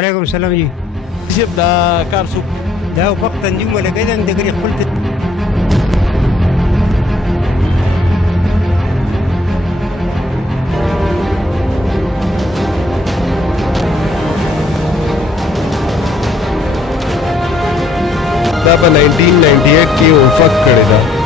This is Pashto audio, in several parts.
عليكم السلام جی جيب دا کار څوک دا وخت تنظیم ولګی دا د ګری خپل دا په 1998 کې افق کړی دا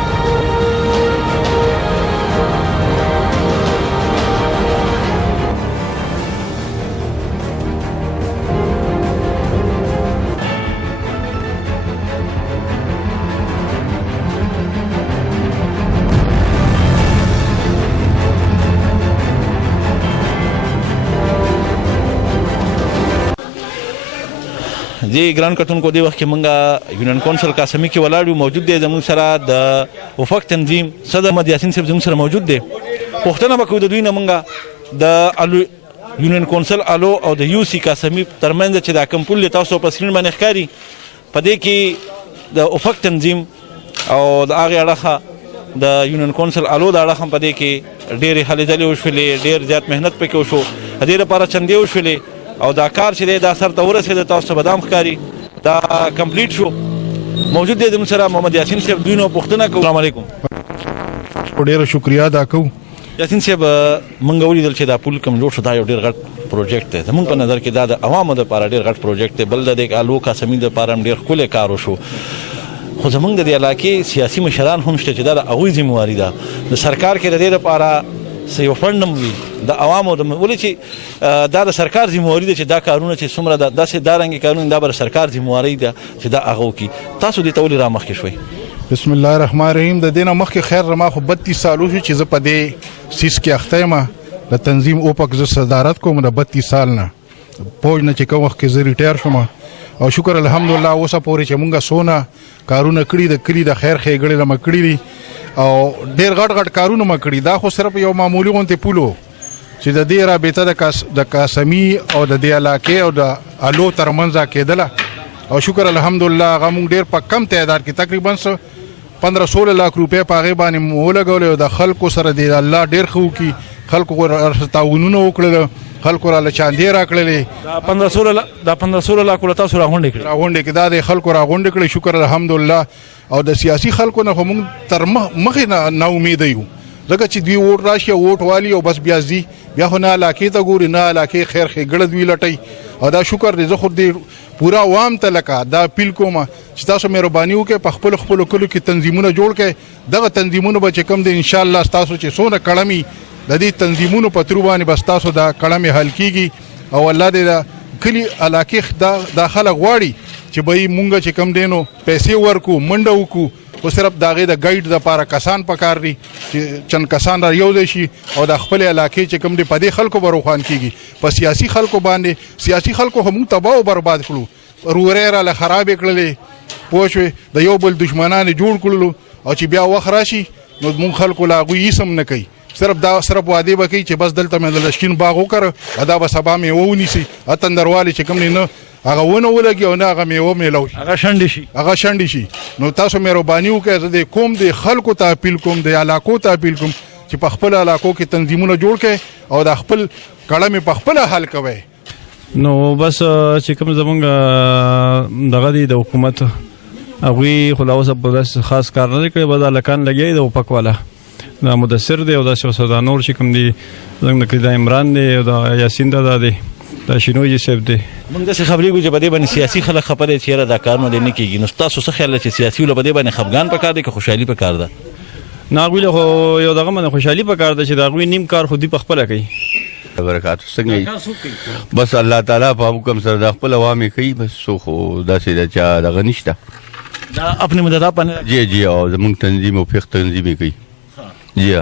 دی ګران کتونکو دی وخت کې مونږه یونین کونسل قاسمي کې ولاړ یو موجود دی زموږ سره د افق تنظیم صدر احمد یاسین صاحب زموږ سره موجود دی پوښتنه به کوو د دوی نه مونږه د یونین کونسل الو او د یو سی قاسمي ترمنځ چې دا کوم پل تاسو په سکرین باندې ښکاري په دې کې د افق تنظیم او د هغې اړخه د یونین کونسل الو د اړخه په دې کې ډېرې هلې ځلې وشولې ډېر زیات محنت پکې وشو د دې لپاره چندې وشولې او دا کار چې دی دا سر ته ورسېده تاسو ته به دا هم ښکاري دا کمپلیټ شو موجود دی زموږ سره محمد یاسین صاحب دوی نه پوښتنه کوو السلام علیکم ډېره شکریا ادا کوو یاسین صاحب موږ ولیدل چې دا پل کوم جوړ شو دا یو ډېر غټ پروجیکټ دی زموږ په نظر کې دا د عوامو دپاره ډېر غټ پروجیکټ دی بل د دې الو قاسمي دپاره هم ډېر ښکلی کار وشو خو زموږ د دې علاقې سیاسي مشران هم شته چې دا د هغوی ذمهواري ده د سرکار کې د دې دپاره څه یو فنډ هم وي د عوامو ولې چې دا د سرکار ذمهواري ده چې دا کارونه چې څومره داسې دارنګې کارونه دا به د سرکار ذمهواري ده چې دا هغه وکړي تاسو دې ته ولې رامخکې شوئ بسم الله الرحمن الرحیم د دې نه مخکې خیر ما خو 32 سال وشو چې زه په دې سیس کې اخته یم د تنظیم اوپک زه صدارت کوم د 32 سال نه پوج نه چې کوم وخت کې زه ریټایر شوم او شکر الحمدلله اوسه پورې چې مونږه سونه کارونه کړي د کلي د خیر ښېګړې له مکړي دي او ډېر غټ غټ کارونه مکړي دا خو صرف یو معمولی غونتې پولو چې د دې رابطه د قاسمي او د دې علاقې او د الو ترمنځ کېدله او شکر الحمدلله هغه مونږ ډېر په کم تعداد کې تقریبا 15-16 लाख روپۍ په هغې باندې مو ولګولې او د خلکو سره د الله ډېر ښه وکړي خلکو تعاونونه وکړل خلکو راله چاندې راکړلې دا 15-16 لاک له تاسو راغونډې کړي دا د خلکو راغونډې کړي شکر الحمدلله او د سیاسي خلکو نه خو موږ تر مخې نه امیده یو ځکه چې دوی ووټ راشي ووټ والي او بس بیا ځي بیا خو نه علاقې ته ګوري نه علاقې خیر ښېګړه دوی لټوي او دا شکر دی زه خو دې پورا عوام ته لکه دا اپیل کوم چې تاسو مهرباني وکړئ په خپلو کلو کې تنظیمونه جوړ کړئ دغه تنظیمونه به چې کوم دی انشاءالله ستاسو چې څونه کړمي د دې تنظیمونو په ترو باندې بس تاسو دا کړمې حل کیږي او الله دې دا کلي علاقې دا خلک غواړي چې به مونږ چې کم دی نو پیسې ورکو منډه وکړو خو صرف د هغې د ګایډ دپاره کسان پکار دي چې چند کسان را یو ځای شي او د خپلې علاقې چې کوم دی په دې خلکو به روښان کیږي په سیاسي خلکو باندې سیاسي خلکو هم موږ تباه او برباد کړو روورۍ راله خرابې کړلې پوه شوې د یو بل دشمنان جوړ کړلو او چې بیا وخت راشي نو موږ خلکو له هغوی هېڅ هم نه کوي صرف وعدې به کوي چې بس دلته مې د لشکین باغ وکړه دا به سبا میوه ونیسي تندروالې چې کوم دی نه هغه ونه ولګي او نه هغه میوه میلو شي هغه شنډې شي نو تاسو مهرباني وکړئ زه د کوم د خلکو ته اپیل کوم د علاقو ته اپیل کوم چې په خپل علاقو کې تنظیمونه جوړ کړئ او د خپل کړمې په خپله حل کوئ نو بس چې کوم زمونږ دغه دی د حکومت هغوی خو لا اوسه په داسې خاص کار نه دی کړی به دا هلکان لګیا د اوپک والا دا مدثر دی او داسې اوسه دا نور چې کوم دي زموږ د کلي دا عمران دی او دا یاسین دا دی دا شینوجي صاحب دی موږ داسې خبرېږو چې په دې باندې سیاسي خلک خفه دی چې یاره دا کارونه دی نه کېږي نو ستاسو څه خیال دی چې سیاسي له په دې باندې خفګان پکار دی که خوشحالي پکار ده نه هغوی له خو یو دغه باندې خوشحالي پکار ده چې د هغوی نیم کار خو دوی پخپله کوي برکاتو څنګه بس الله تعالی په حکم سره د خپل عوامي کوي بس سو خو داسې د چا دغه نشته دا خپل مدد باندې جی او زموږ تنظیم او فقه تنظیم کوي جی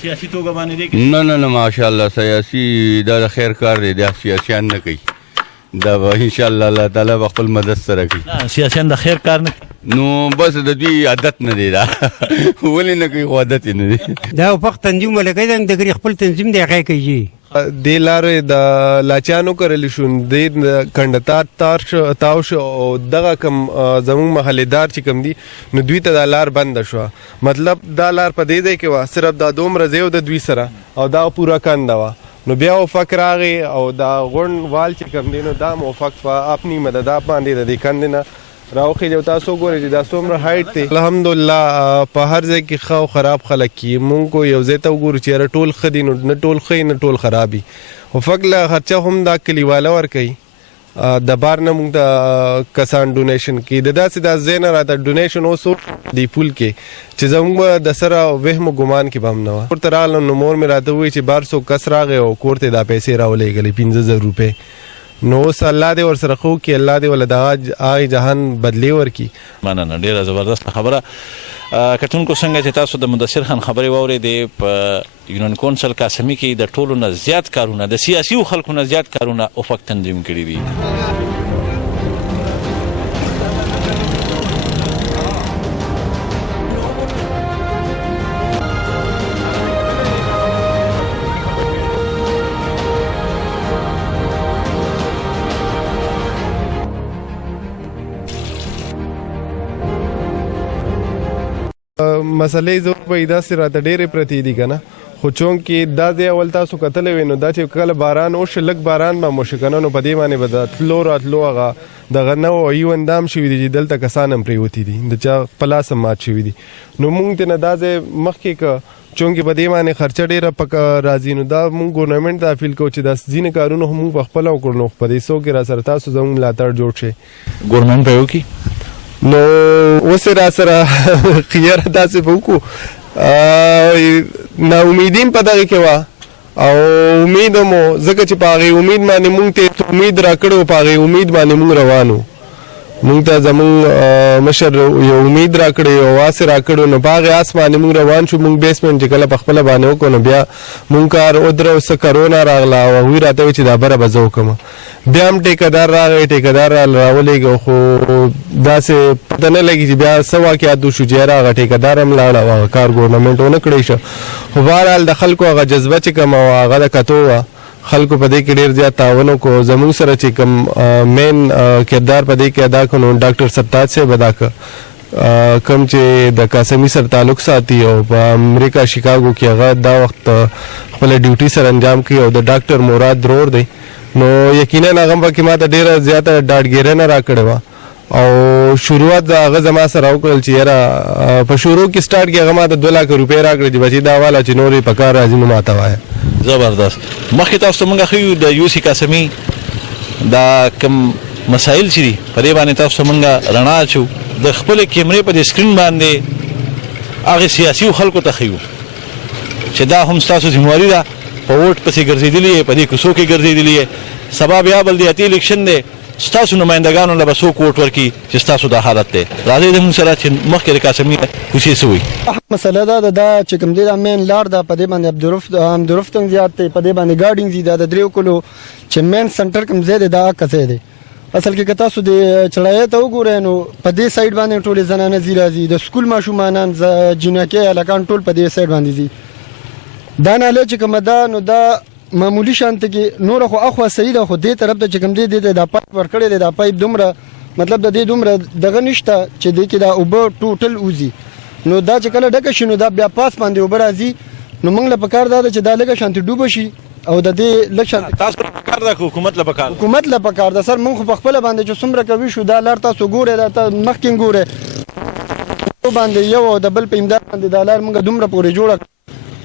سیاسي توګه باندې دی نه ماشاءالله سیاسي دا د خیر کار دی دا سیاسيان نه کوي دا به انشاءالله الله تعالی به خپل مدد سره کوي سیاسيان د خیر کار نه نو بس د دوی عادت نه دی دا ولې نه کوي خو عادت نه دی دا وخت تنظیم ولګی دا د ګری خپل تنظیم دی هغه کوي د لارې د لاچانو کړل شو د کندتار تاو شو او دغه کم زموږ محلدار چې کم دي نو دوی ته دا لار بند شو مطلب دا لار په دې دی کې وا صرف دا دومره زیو د دوی سره او دا پورا کنده وا نو بیا وفق راغی او دا غونډ وال چې کوم دی نو دا وفق په اپنی مدد باندې د دې کندې نه راوخیږي. تاسو ګورئ چې دا څومره هایټ دی. الحمدلله په هر ځای کې ښه او خراب خلک کي. مونږ کو یو ځای ته وګورو چې یاره ټول ښه دي نو نه ټول ښه نه ټول خراب وي. وفق له خرچه هم دا کلیواله ورکوي. د بار نه مونږ ته کسان ډونیشن کوي. د داسې دا ځای نه راته ډونیشن اوس دی پول کې چې زموږ د سره وهم و ګمان کې به هم نه وه. کور ته راغلم نو مور مې راته ووایي چې بار څوک کس راغی او کور ته دا پیسې راولېږلې 15,000 روپۍ. نو اوس الله دې ورسره ښه وکړي، الله دې ول د هغه جهان بدلی ورکړي. مننه، ډېره زبردست خبره. کتونکو څنګه چې تاسو د مدثر خان خبرې واورېدې، په یونین کونسل قاسمي کې د ټولو نه زیات کارونه د سیاسي خلکو نه زیات کارونه افق تنظیم کړي دي. مسلې زور به داسې راته ډېرې پرتې دي که نه، خو چونکې دا ځای اول تاسو کتلی وئ نو دا چې کله باران وشي لږ باران به مو شي که نه، نو په دې باندې به د تلو راتلو هغه دغه نه و ایون دا هم شوي دي چې دلته کسان هم پرېوتي دي، د چا په لاس هم مات شوي دي. نو مونږ ته نه دا ځای مخکې که چونکې په دې باندې خرچه ډېره پکه راځي، نو دا مونږ ګورنمنټ ته اپیل کوو چې دا ځینې کارونه هم مونږ پخپله وکړو. نو په دې څو کې را سره تاسو زموږ ملاتړ جوړ شئ. ګورنمنټ به یې وکړي نو اوس را سره خیره داسې به وکړو. ناامیدین په دغه کې وه او امید مو ځکه چې په هغې امید باندې مونږ ته امید را کړی، په هغې امید باندې مونږ روان وو. مونږ ته زمونږ مشر یو امید را کړی، یو آس را کړی، نو په هغې آس باندې مونږ روان شو. مونږ بیسمنټ چې کله په خپله باندې وکړو نو بیا مونږ کار ودرو، څه کرونا راغله او هغوی راته وایي چې دا بره به زه وکړم. بیا هم ټیکهدار راغی، ټیکهدار راولېږه، خو داسې پته نه لګي چې بیا څه واقعات وشو چې یاره هغه ټیکهدار هم لاړ او هغه کار ګورنمنټ ونه کړی شو. خو بهرحال د خلکو هغه جذبه چې کومه وه هغه د کتو وه. خلکو په دې کې ډېر زیات تعاون وکړو. زموږ سره چې کوم مین کردار په دې کې ادا کړو نو ډاکټر سرتاج صاحب ادا کړ، کوم چې د قاسمي سره تعلق ساتي او په امریکا شیکاګو کې هغه دا وخت خپله ډیوټي سره انجام کوي او د ډاکټر مراد درور دی. نو یقینا هغه پکې ما ته ډېره زیاته ډاډګیرنه را کړې وه او شروعات د هغه زما سره وکړل چې یاره په شروع کې سټارټ کې هغه ما ته 2 لک روپۍ را کړې چې بچي دا واله چې نور یې په کار راځي نو ما ته وایه. زبردست. مخکې تاسو ته موږ ښیو د یو سی قاسمي دا کوم مسایل چې دي په دې باندې تاسو ته موږ رڼا اچو. د خپلې کیمرې په دې سکرین باندې هغې سیاسي خلکو ته ښیو چې دا هم ستاسو ذمواري ده، په ووټ پسې ګرځېدلي یې، په دې کوڅو کې ګرځېدلي یې. سبا بیا بل دی اتي الیکشن دی، ستاسو نمایندګانو له به څوک ووټ ورکړي چې ستاسو دا حالت دی. راځئ د موږ سره چې مخکې د قاسمي کوڅې څه وایي. مسله دا چې کوم دی دا مین لار ده، په دې باندې عبدالرفت هم زیات دی، په دې باندې ګاډینګ دي. دا د 3 کلو چې مین سنټر کوم ځای دی دا کسې دی. اصل کې که تاسو د چړایۍ ته وګورئ نو په دې سایډ باندې ټولې زنانه ځي راځي، د سکول ماشومانان جنکۍ هلکان ټول په دې سایډ باندې ځي. دا ناله چې کومه ده نو دا معمولی شانته کې نور خو اخوا صحیح ده، خو دې طرف ته چې کوم دی دا پایپ ورکړی دی، دا پایپ دومره مطلب د دې دومره دغه نشته چې دې کې دا اوبه ټوټل وځي. نو دا چې کله ډکه شي نو دا بیا پاس باندې اوبه راځي. نو موږ له پکار دا ده چې دا لږه شانتې ډوبه شي او د دې لږ شانتې تاسو له پکار ده که حکومت له پکار ده؟ حکومت له پکار ده سر. موږ خو په خپله باندې چې څومره کوي شو دا لار تاسو ګورئ، دا مخکې ګورئ باندې یو او د بل په امداد باندې دا لار موږ دومره پورې جوړه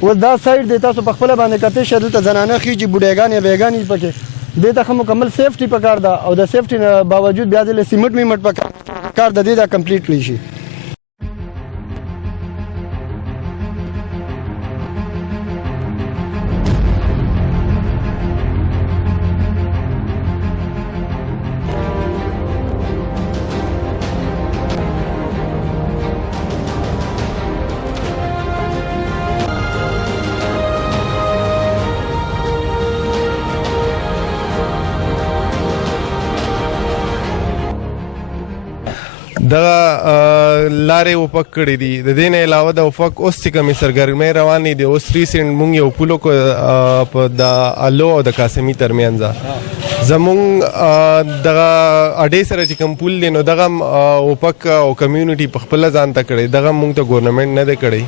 و. دا سایډ دی تاسو په خپله باندې کتئ شئ، دلته زنانه خېجي، بوډیګانې بیګانې پکې. دې ته ښه مکمل سیفټي پکار ده او د سیفټي نه باوجود بیا ځلې سیمټ ویمټ پکار ده، دې دا کمپلیټ کړی شي. دغه لارې وفق کړي دي. د دې نه علاوه د وفق اوس چې کومې سرګرمۍ روانې دي، اوس ریسنټ مونږ یو پول وکړو په د الو او د قاسمي ترمنځ. زمونږ دغه اډې سره چې کوم پول دی نو دغه وفق او کمیونټي په خپله ځان ته کړی، دغه مونږ ته ګورنمنټ نه دی کړی.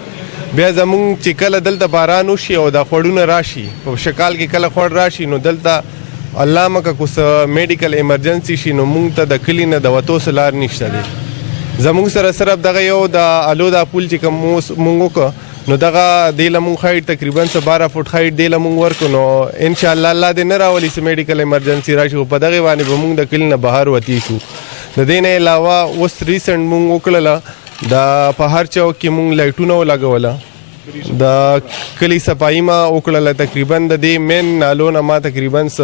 بیا زمونږ چې کله دلته باران وشي او دا خوړونه راشي په شکال کې کله خوړ راشي نو دلته الله مکه کو څه میډیکل ایمرجنسي شي نو مونږ ته د کلي نه د وتو څه لار نشته دی. زمونږ سره صرف دغه یو د الو دا پول چې کوم مونږ وکړو نو دغه دی له مونږ هایټ تقریبا 12 فوټ هایټ دی له مونږ ورکو نو ان شاء الله الله دې نه راولي چې میډیکل ایمرجنسي راشي خو په دغه باندې به مونږ د کلي نه بهر وتی شو. د دې نه علاوه اوس ریسنټ مونږ وکړله د په هر چوک کې مونږ لایټونه ولګوله د کلی صفایي ما وکړله تقریبا د دې مین نالو نه ما تقریبا 6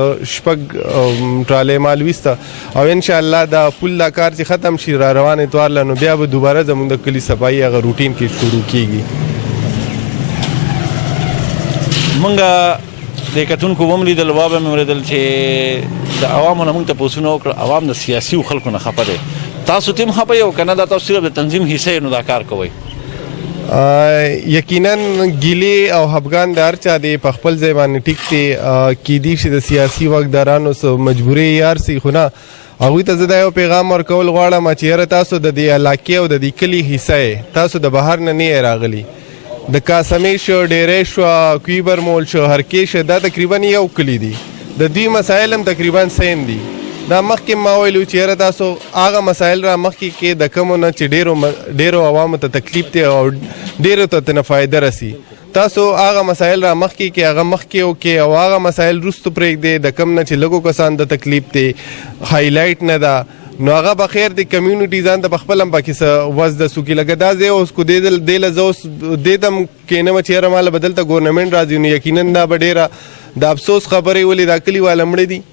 ټرالې مال ویسته او ان شاء الله دا پول دا کار چې ختم شي را روان اتوار له نو بیا به دوباره زموږ د کلی صفایي هغه روټین کې شروع کیږي. مونږه د کتونکو هم لیدل وابه مې اورېدل چې د عوامو نه مونږ ته پوښتنه وکړه عوام د سیاسي خلکو نه خفه دی تاسو تیم خفه یو که نه دا تاسو صرف د تنظیم حصه نو دا کار کوئ؟ یقینا ګیلې او خفګان د هر چا دی په خپل ځای باندې ټیک دی کیدای شي د سیاسي واکدارانو څه مجبوري یار سي خو نه هغوی ته زه دا یو پیغام ورکول غواړم چې یاره تاسو د دې علاقې او د دې کلي حصه تاسو د بهر نه نه راغلي د قاسمې شو ډیرې شو کویبر مول شو هرکې شو دا تقریبا یو کلی دی د دې مسایل هم تقریبا سیم دي. دا مخکې ما ویلو چې یاره تاسو هغه مسایل را مخکې کې د کمو نه چې ډیرو عوامو ته تکلیف دی او ډیرو ته نه فایده رسي تاسو هغه مسایل را مخکې کې هغه مخکې وکې او هغه مسایل وروسته پرېږدئ د کم نه چې لږو کسان د تکلیف دی هایلایټ نه ده نو هغه به خیر د کمیونټي ځان ته په خپل هم پکې څه وزده سوکي لکه دا ځای اوس کو دې له زه اوس دې ته هم کښېنم چې یاره ماله به دلته ګورنمنټ راځي نو یقینا دا به ډېره د افسوس خبرې ولې دا کلي والا مړه دي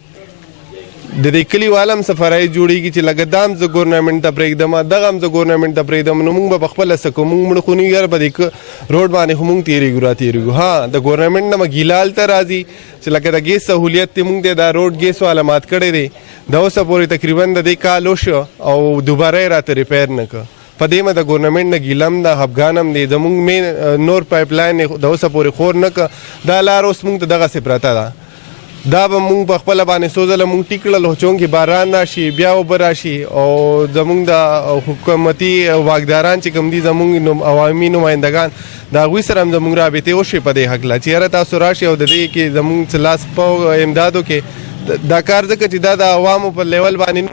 د دې کلي والا هم څه فرایض جوړېږي چې لکه دا هم زه ګورنمنټ ته پرېږدم دغه هم زه ګورنمنټ ته پرېږدم نو مونږ به په خپله څه کوو مونږ مړه خو نه یو یاره په دې روډ باندې خو مونږ تېرېږو را تېرېږو ها د ګورنمنټ نه ګیله هلته راځي چې لکه د ګیس سهولیت دی مونږ دی دا روډ ګیس والا مات کړی دی د اوسه پورې تقریبا د دې کال وشو او دوباره یې راته ریپیر نه کړه په دې د ګورنمنټ نه ګیله هم ده خفګان هم دی زمونږ مین نور پایپ لاین د اوسه پورې خور نه کړه دا لار اوس مونږ ته دغسې پرته ده دا به مونږ په خپله باندې سوزله مونږ ټیک کړل خو چونکې باران راشي بیا اوبه راشي او زمونږ د حکومتي واکداران چې کوم دي زمونږ عوامي نمایندګان د هغوی سره هم زمونږ رابطې وشوې په دې هکله چې یاره تاسو راشئ او د دې کې زمونږ څه لاس په امدادو کې دا کار ځکه چې دا د عوامو په لیول باندې نه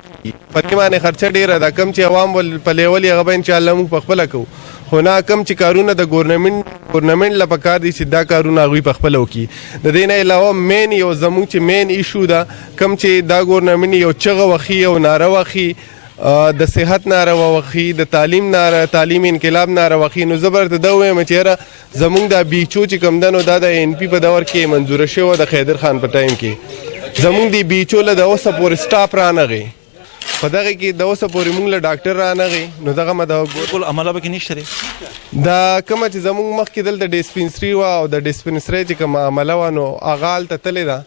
په دې باندې خرچه ډېره ده کم چې عوام په لیول یې هغه به انشاءالله مونږ په خپله کوو خو نه کم چې کارونه د ګورنمنټ له پکار دي چې دا کارونه هغوی په خپله وکړي د دې نه علاوه مین یو زموږ چې مین ایشو ده کم چې دا ګورنمنټ یو چغه وخي او ناره وخي د صحت ناره وخي د تعلیم انقلاب ناره وخي نو زه به درته دا ووایم چې یاره زموږ دا بیچو چې کوم ده نو دا د ان پي په دور کې منظوره شوې د خیدر خان په ټایم کې زموږ د بیچو له د اوسه پورې سټاف رانغی په دغه کې د اوسه پورې مونږ له ډاکټر رانغی نو دغه بالکل عمله به کې نشته دی دا کومه چې زموږ مخکې دلته ډسپنسري وه او د ډسپنسرۍ چې کومه عمله وه نو هغه هلته تلې ده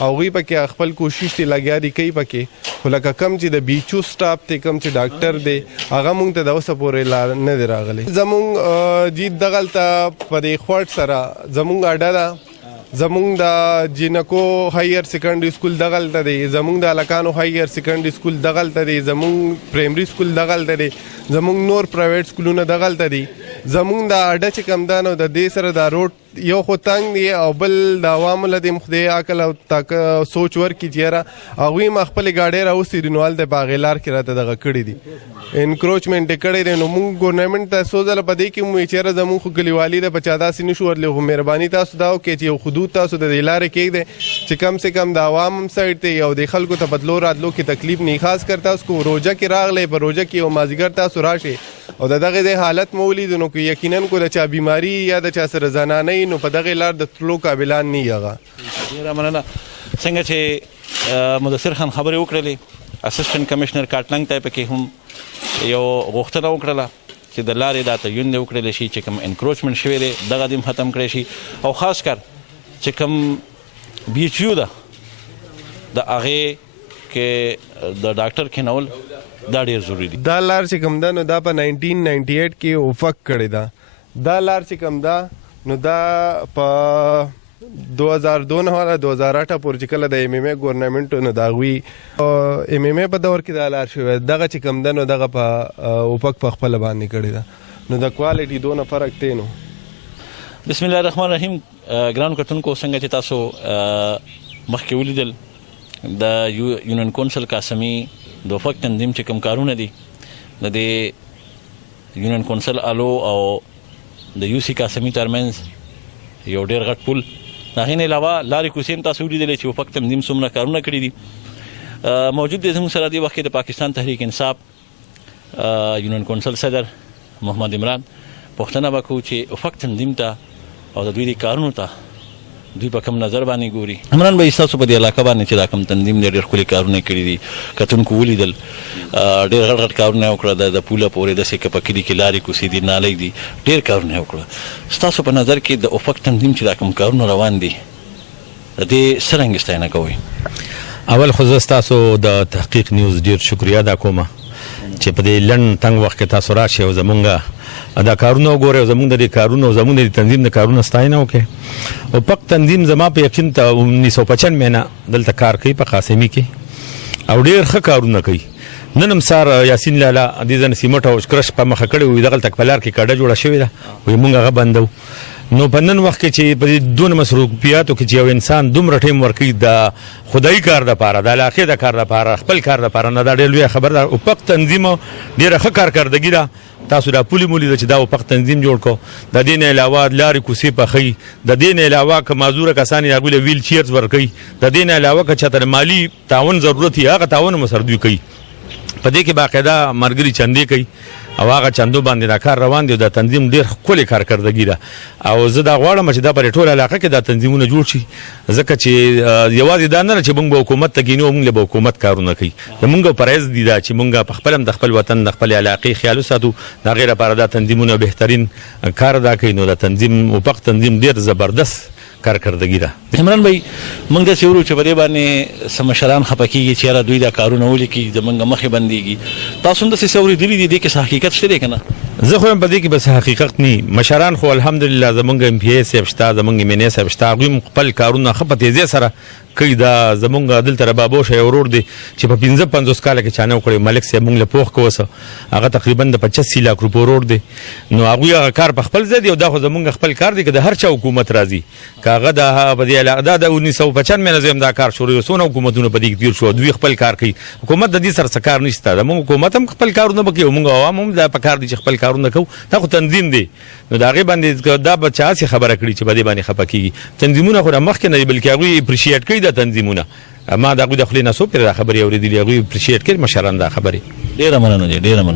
او هغوی پکې خپل کوشش دی لګیا دي کوي پکې خو لکه کم چې د بیچو سټاف دی کم چې ډاکټر دی هغه مونږ ته د اوسه پورې لار نه دی راغلی زموږ جی دغلته په دې خوټ سره زموږ اډه ده زمونږ د جینکو هایر سیکنډري سکول دغلته دی زمونږ د هلکانو هایر سیکنډري سکول دغلته دی زمونږ پرایمري سکول دغلته دی زمونږ نور پرایویټ سکولونه دغلته دي زمونږ د اډه چې کوم ده نو د دې سره دا روډ یو خو تنګ دی او بل د عوامو له دې خدای عقل او سوچ ورکړي چې یاره هغوی هم خپلې ګاډۍ راوڅېري نو هلته په هغې لار کې راته دغه کړي دي انکروچمنټ یې کړی دی نو مونږ ګورنمنټ ته څو ځله په دې کې مو چې یاره زمونږ خو کلیوالي ده په چا داسې نه شو ورلی خو مهرباني تاسو دا وکړئ چې یو حدود تاسو د دې لارې کېږدئ چې کم سے کم د عوام هم سایډ دی او د خلکو ته په تلو راتلو کې تکلیف نه خاص کر تاسو کو روژه کې راغلی په روژه کې یو مازدیګر تاسو راشئ او د دغه ځای حالت مو ولیدو نو که یقینا کو د چا بیماري یا د چا سره زنانه نو په دغې لار د تلو قابلان نه هغه ډېره مننه څنګه چې مدثر خان خبرې وکړلې اسسټنټ کمشنر کاټلنګ ته پکې هم یو غوښتنه وکړله چې د لارې دا تعین دې وکړلی شي چې کوم انکروچمنټ شوی دی دغه دې هم ختم کړی شي او خاص کر چې کوم بي ایچ یو ده د هغې کې د ډاکټر کېنول دا ډېر ضروري دي دا لار چې کوم ده نو دا په 1998 کې افق کړې ده دا لار چې کوم ده نو دا په 2002 نه 2008 پورې چې کله د ایم ایم ای ګورنمنټ نو د هغوی ایم ایم ای په دور کې دا لار شوې دغه چې کوم ده نو دغه په افق په خپله باندې کړې ده نو د کوالټي دونه فرق دی نو بسم الله الرحمن الرحیم. ګران کتونکو څنګه چې تاسو مخکې ولیدل د یونین کونسل قاسمي د وفاق تنظیم چې کوم کارونه دي د یونین کونسل الو او د یو سی قاسمي ترمنځ یو ډېر غټ پل د هغې نه علاوه لارې کوڅې هم تاسو ولیدلې چې وفاق تنظیم څومره کارونه کړي دي. موجود دی زموږ سره دې وخت کې د پاکستان تحریک انصاف یونین کونسل صدر محمد عمران. پوښتنه به کوو چې وفاق تنظیم ته او د دوی د کارونو ته دوی په کوم نظر باندې ګوري. عمران بھائی ستاسو په دې علاقه باندې چې دا کوم تنظیم دی ډېر ښکلي کارونه کړي دي کتونکو ولیدل ډېر غټ غټ کارونه یې وکړه د پوله پورې داسې که په کلي کې لارې کوڅې دي نالۍ دي ډېر کارونه یې وکړه. ستاسو په نظر کې د افق تنظیم چې دا کوم کارونه روان دي د دې څرنګه ستاینه کوئ؟ اول خو زه ستاسو د تحقیق نیوز ډېر شکریا ادا کوم چې په دې لنډ تنګ وخت کې تاسو راشئ او زمونږ دا کارونه وګورئ او زمونږ د دې کارونو او زمونږ د تنظیم د کارونو ستاینه وکړئ. وفق تنظیم زما په یقین ته 1995 نه دلته کار کوي په قاسمي کې او ډېر ښه کارونه کوي. نن هم سهار یاسین لالا دې ځنه سیمټ او کرش په مخه کړی وي دغلته په لار کې کډه جوړه شوې ده وایي موږ هغه بندو. نو په نن وخت کې چې په دونه مصروفیاتو کې چې یو انسان دومره ټیم ورکوي د خدای کار دپاره د علاقې د کار دپاره خپل کار دپاره نه دا ډېر لویه خبره ده. وفق تنظیم ډېره ښه کارکردګي ده. تاسو دا پولې مولیده چې دا وفق تنظیم جوړ کړو. د دې نه علاوه لارې کوڅې پخوي. د دې نه علاوه که معذوره کسان یې هغوی له ویل چیرز ورکوي. د دې نه علاوه که چاته مالي تعاون ضرورت وي هغه تعاون هم سره دوی کوي. په دې کې باقاعده ملګري چندې کوي او هغه چندو باندې دا کار روان دی. دا تنظیم ډېر ښکلې کارکردګي ده او زه دا غواړم چې دا په ټوله علاقه کې دا تنظیمونه جوړ شي ځکه چې یوازې دا نه چې موږ به حکومت ته ګینو موږ به حکومت کارونه کوي. زموږ فرض دی دا چې موږ په خپل هم د خپل وطن د خپل علاقې خیال وساتو. د هغې لپاره دا تنظیمونه بهترین کار ادا کوي. نو دا تنظیم وفق تنظیم ډېر زبردست کارکردګي ده. عمران بھائی موږ داسې ورو چې په دې باندې څه مشران خفه کېږي چې یاره دوی دا کارونه ولیکي زموږ مخې بندېږي. تاسو هم داسې څه اورېدلي دي دې کې څه حقیقت شته دی که نه؟ زه خو یم په دې کې بس حقیقت نه. مشران خو الحمدلله زمونږ ایم پی ای صاحب شته زمونږ ایم این ای صاحب شته هغوی هم خپل کارونه ښه په تیزۍ سره کوي. دا زمونږ دلته ربابوش یو ورور دی چې په 55 کاله کې چا نه وکړی ملک صاحب موږ له پوخ کوسه هغه تقریبا د 85 لاک روپو ورور دی. نو هغوی هغه کار په خپل ځای دی او دا خو زمونږ خپل کار دی که د هر چا حکومت راځي که هغه په دې علاقه دا د 1995 نه زه هم دا کار شروع یو څونه حکومتونه په دې کې تېر شو دوی خپل کار کوي. حکومت د دې سره څه کار نشته. زمونږ حکومت هم خپل کارونه به کوي او موږ عوام هم دا په کار دي چې خپل کارونه کوو. دا خو تنظیم دی نو د هغې باندې دا به چا هسې خبره کړي چې په دې باندې خفه کېږي. تنظیمونه خو مخکې نه دي بلکې هغوی اپریشیټ کوي دا تنظیمونه. ما د هغوی د خولې نه څو پرې دا خبرې اورېدلي هغوی اپریشیټ کوي مشران دا خبرې. ډېره مننه دی ډېره مننه.